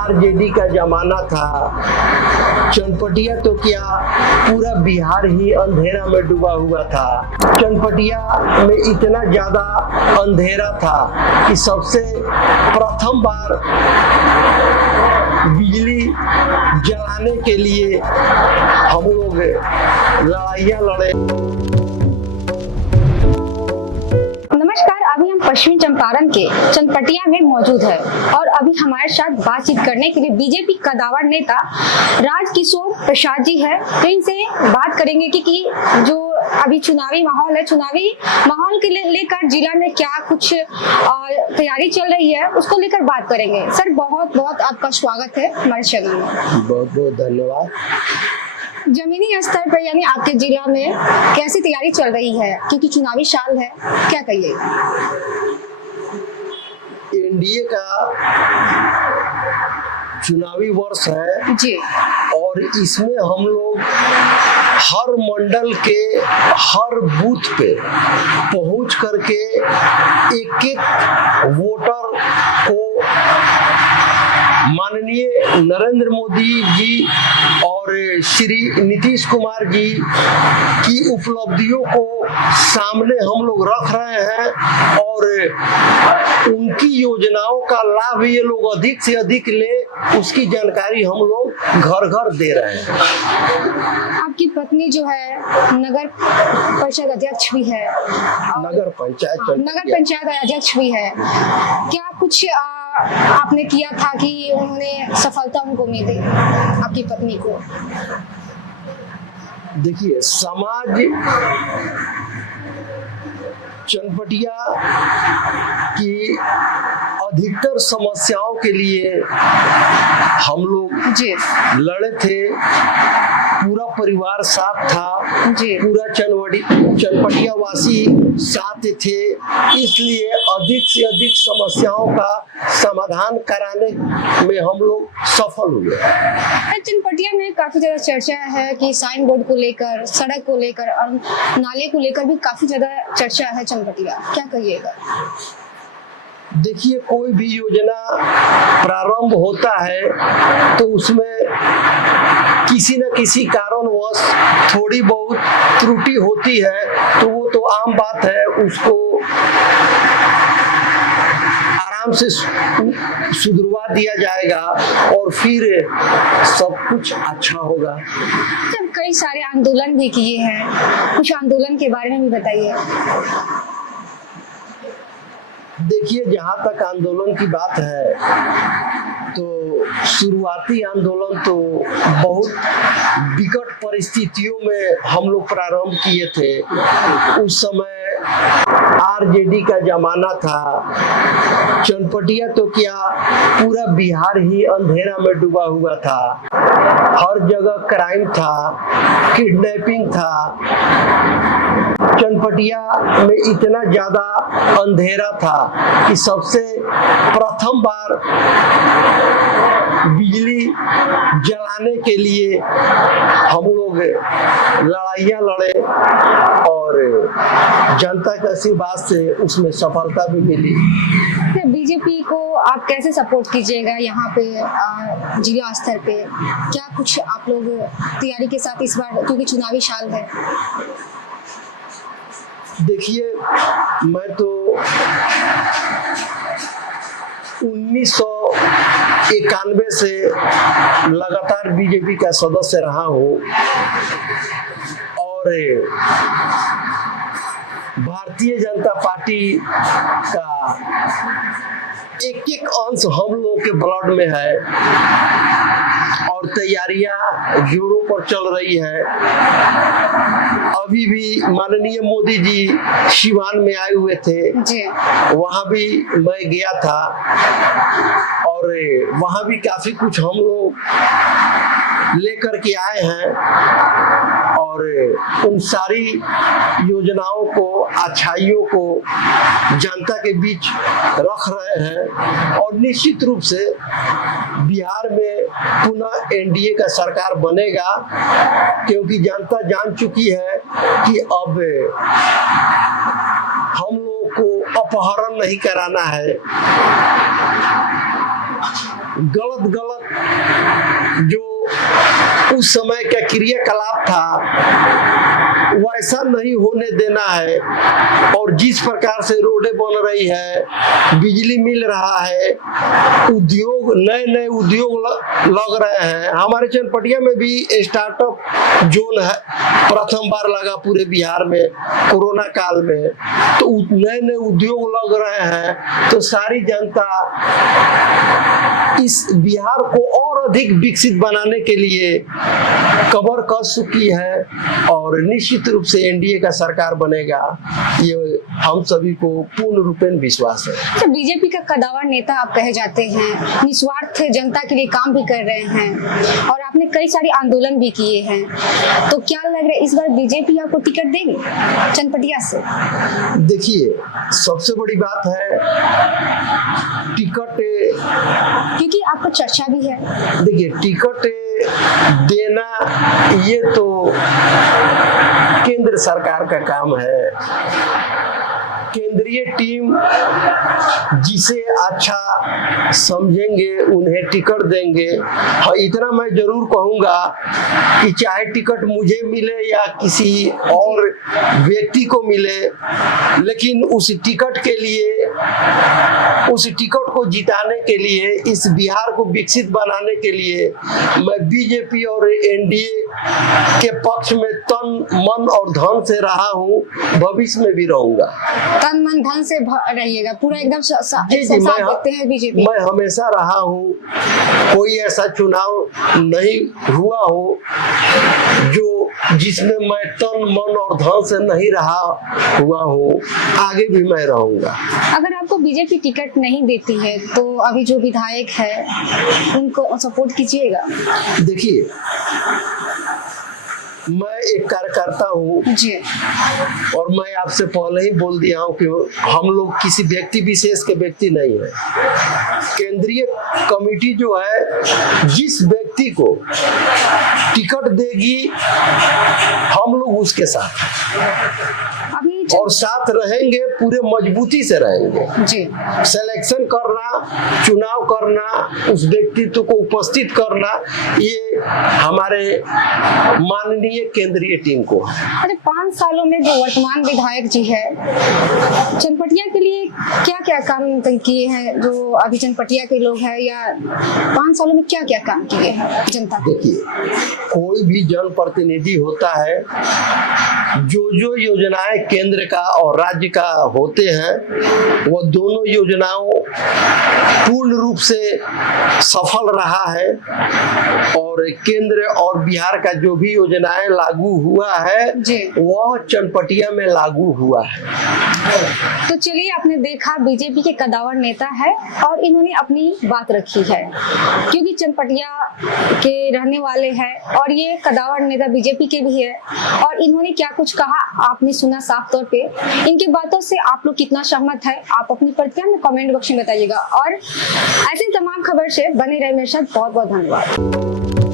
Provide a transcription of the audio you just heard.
RJD का जमाना था। चनपटिया तो क्या, पूरा बिहार ही अंधेरा में डूबा हुआ था। चनपटिया में इतना ज्यादा अंधेरा था कि सबसे प्रथम बार बिजली जलाने के लिए हम लोग लड़ाइयाँ लड़े। नमस्कार, अभी हम पश्चिमी चंपारण के चनपटिया में मौजूद है और अभी हमारे साथ बातचीत करने के लिए बीजेपी कदावर नेता राजकिशोर प्रसाद जी है। तो इनसे बात करेंगे कि जो अभी चुनावी माहौल है, चुनावी माहौल के लेकर जिला में क्या कुछ तैयारी चल रही है, उसको लेकर बात करेंगे। सर, बहुत बहुत आपका स्वागत है हमारे चैनल में। बहुत बहुत धन्यवाद। जमीनी स्तर पर यानी आपके जिला में कैसी तैयारी चल रही है, क्योंकि चुनावी साल है, क्या कहिए? एनडीए का चुनावी वर्ष है जी, और इसमें हम लोग हर मंडल के हर बूथ पे पहुंच करके एक एक वोटर को माननीय नरेंद्र मोदी जी और श्री नीतीश कुमार जी की उपलब्धियों को सामने हम लोग रख रहे हैं और उनकी योजनाओं का लाभ ये लोग अधिक से अधिक ले, उसकी जानकारी हम लोग घर घर दे रहे हैं। आपकी पत्नी जो है नगर परिषद अध्यक्ष भी है, नगर पंचायत अध्यक्ष भी है। क्या कुछ आपने किया था कि उन्होंने सफलता उनको मिली, आपकी पत्नी को? देखिए, समाज चनपटिया की अधिकतर समस्याओं के लिए हम लोग जी लड़े थे। पूरा परिवार साथ था, जी, पूरा चनपटिया वासी साथ थे, इसलिए अधिक से अधिक समस्याओं का समाधान कराने में हम लोग सफल हुए। चनपटिया में काफी ज्यादा चर्चा है कि साइन बोर्ड को लेकर, सड़क को लेकर और नाले को लेकर भी काफी ज्यादा चर्चा है चनपटिया, क्या कहिएगा? देखिए, कोई भी योजना प्रारंभ होता है तो उसमें किसी न किसी कारणवश थोड़ी बहुत त्रुटि होती है, तो वो तो आम बात है, उसको आराम से सुधरवा दिया जाएगा और फिर सब कुछ अच्छा होगा। जब कई सारे आंदोलन भी किए हैं, कुछ आंदोलन के बारे में भी बताइए। देखिए, जहाँ तक आंदोलन की बात है तो शुरुआती आंदोलन तो बहुत विकट परिस्थितियों में हम लोग प्रारंभ किए थे। उस समय आरजेडी का जमाना था। चनपटिया तो क्या, पूरा बिहार ही अंधेरा में डूबा हुआ था। हर जगह क्राइम था, किडनैपिंग था। चनपटिया में इतना ज्यादा अंधेरा था कि सबसे प्रथम बार बिजली जलाने के लिए हम लोग लड़ाइयाँ लड़े और जनता के आशीर्वाद से उसमें सफलता भी मिली। बीजेपी को आप कैसे सपोर्ट कीजिएगा यहाँ पे जिला स्तर पे? क्या कुछ आप लोग तैयारी के साथ इस बार, क्योंकि चुनावी साल है? देखिए, मैं तो 1991 से लगातार बीजेपी का सदस्य रहा हूँ और भारतीय जनता पार्टी का एक एक अंश हम लोगों के ब्लड में है और तैयारियां जोरों पर चल रही है। अभी भी माननीय मोदी जी सिवान में आए हुए थे जी, वहां भी मैं गया था और वहां भी काफी कुछ हम लोग लेकर के आए हैं और उन सारी योजनाओं को, अच्छाइयों को जनता के बीच रख रहे हैं और निश्चित रूप से बिहार में पुनः एनडीए का सरकार बनेगा, क्योंकि जनता जान चुकी है कि अब हम लोगों को अपहरण नहीं कराना है। गलत गलत जो उस समय का क्रियाकलाप था वैसा नहीं होने देना है। और जिस प्रकार से रोडें बन रही है, बिजली मिल रहा है, उद्योग नए नए उद्योग लग रहे हैं। हमारे चनपटिया में भी स्टार्टअप जोन है, प्रथम बार लगा पूरे बिहार में कोरोना काल में। तो नए नए उद्योग लग रहे हैं, तो सारी जनता इस बिहार को और अधिक विकसित बनाने के लिए कमर कस चुकी है और निश्चित रूप से एनडीए का सरकार बनेगा, ये हम सभी को पूर्ण रूपेण विश्वास है। तो बीजेपी का कदावर नेता आप कहे जाते हैं, निस्वार्थ जनता के लिए काम भी कर रहे हैं और आपने कई सारे आंदोलन भी किए हैं, तो क्या लग रहा है इस बार बीजेपी आपको टिकट देगी चनपटिया से? देखिए, सबसे बड़ी बात है टिकट, क्योंकि आपका चर्चा भी है। देखिए टिकट देना ये तो केंद्र सरकार का काम है। केंद्रीय टीम जिसे अच्छा समझेंगे उन्हें टिकट देंगे। हाँ, इतना मैं जरूर कहूंगा कि चाहे टिकट मुझे मिले या किसी और व्यक्ति को मिले, लेकिन उस टिकट के लिए, उस टिकट को जिताने के लिए, इस बिहार को विकसित बनाने के लिए मैं बीजेपी और एनडीए के पक्ष में तन मन और धन से रहा हूँ, भविष्य में भी रहूंगा। तन मन धन से रहिएगा, पूरा एकदम साथ देते हैं बीजेपी। मैं हमेशा रहा हूँ, कोई ऐसा चुनाव नहीं हुआ हो जो जिसमें मैं तन मन और धन से नहीं रहा हुआ हूँ, आगे भी मैं रहूंगा। अगर आपको बीजेपी टिकट नहीं देती है तो अभी जो विधायक है उनको सपोर्ट कीजिएगा? देखिए, मैं एक कार्यकर्ता हूँ जी, और मैं आपसे पहले ही बोल दिया हूँ कि हम लोग किसी व्यक्ति विशेष के व्यक्ति नहीं है। केंद्रीय कमेटी जो है जिस व्यक्ति को टिकट देगी हम लोग उसके साथ अभी और साथ रहेंगे, पूरे मजबूती से रहेंगे। जी, सिलेक्शन करना, चुनाव करना, उस व्यक्तित्व को उपस्थित करना, ये हमारे माननीय केंद्रीय टीम को है। अरे 5 सालों में जो वर्तमान विधायक जी है चनपटिया के लिए क्या क्या काम किए हैं, जो अभी चनपटिया के लोग हैं, या 5 सालों में क्या क्या काम किए हैं जनता के? देखिए, कोई भी जनप्रतिनिधि होता है, जो जो योजनाएं केंद्र का और राज्य का होते हैं वो दोनों योजनाओं पूर्ण रूप से सफल रहा है और केंद्र और बिहार का जो भी योजनाएं लागू हुआ है वह चनपटिया में लागू हुआ है। तो चलिए, आपने देखा बीजेपी के कदावर नेता है और इन्होंने अपनी बात रखी है, क्योंकि चनपटिया के रहने वाले हैं और ये कदावर नेता बीजेपी के भी है और इन्होंने क्या कुछ कहा आपने सुना साफ तौर पे। इनकी बातों से आप लोग कितना सहमत है आप अपनी प्रतिक्रिया में कमेंट बॉक्स में बताइएगा और ऐसे तमाम खबर से बने रहे मेरे साथ। बहुत बहुत धन्यवाद।